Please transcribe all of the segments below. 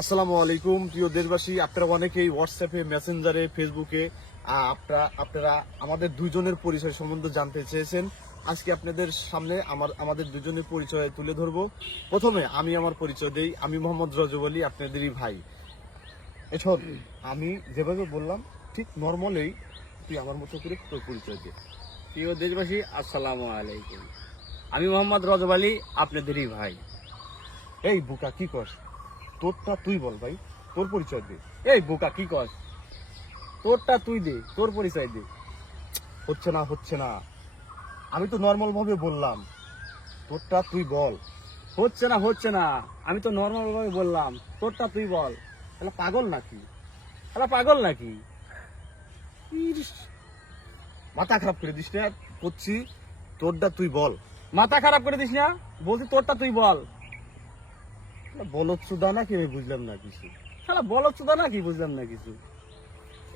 আসসালামু আলাইকুম প্রিয় দেশবাসী, আপনারা অনেকেই হোয়াটসঅ্যাপে, মেসেঞ্জারে, ফেসবুকে আপনারা আমাদের দুজনের পরিচয় সম্বন্ধে জানতে চেয়েছেন। আজকে আপনাদের সামনে আমাদের দুজনের পরিচয় তুলে ধরবো। প্রথমে আমি আমার পরিচয় দেই। আমি মোহাম্মদ রজব আলী, আপনাদেরই ভাই। এসব আমি যেভাবে বললাম ঠিক নর্মালেই তুই আমার মতো করে তোর পরিচয় দে। প্রিয় দেশবাসী, আসসালামু আলাইকুম। আমি মোহাম্মদ রজব আলী, আপনাদেরই ভাই। এই বুকা কি কর, তোরটা তুই বল ভাই, তোর পরিচয় দে। এই বোকা কি কস? তোরটা তুই দে, তোর পরিচয় দে। হচ্ছে না, আমি তো নর্মাল ভাবে বললাম, তোরটা তুই বল। হচ্ছে না, আমি তো নর্মাল ভাবে বললাম, তোরটা তুই বল। তাহলে পাগল নাকি? পাগল নাকি? ইস, মাথা খারাপ করে দিস না। করছি তোরটা তুই বল। মাথা খারাপ করে দিস না, বলছি তোরটা তুই বল। বলত সুদা নাকি আমি বুঝলাম না কিছু। বলো চুদা নাকি বুঝলাম না কিছু।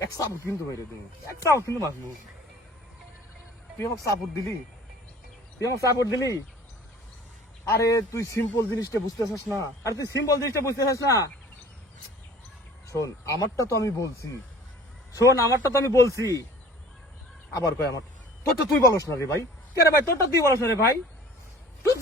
এক সাপোর্ট কিন্তু বাইরে তুমি, একটাও কিন্তু বাঁচবো। তুই আমাকে সাপোর্ট দিলি। তুই আমাকে সাপোর্ট দিলি, আরে তুই সিম্পল জিনিসটা বুঝতেছিস না। আর তুই সিম্পল জিনিসটা বুঝতে চাস না। শোন, আমারটা তো আমি বলছি, শোন, আমারটা তো আমি বলছি। আবার কয় আমার। তোরটা তুই বলস না রে ভাই। কে রে ভাই, তোরটা তুই বলছ না রে ভাই। তুই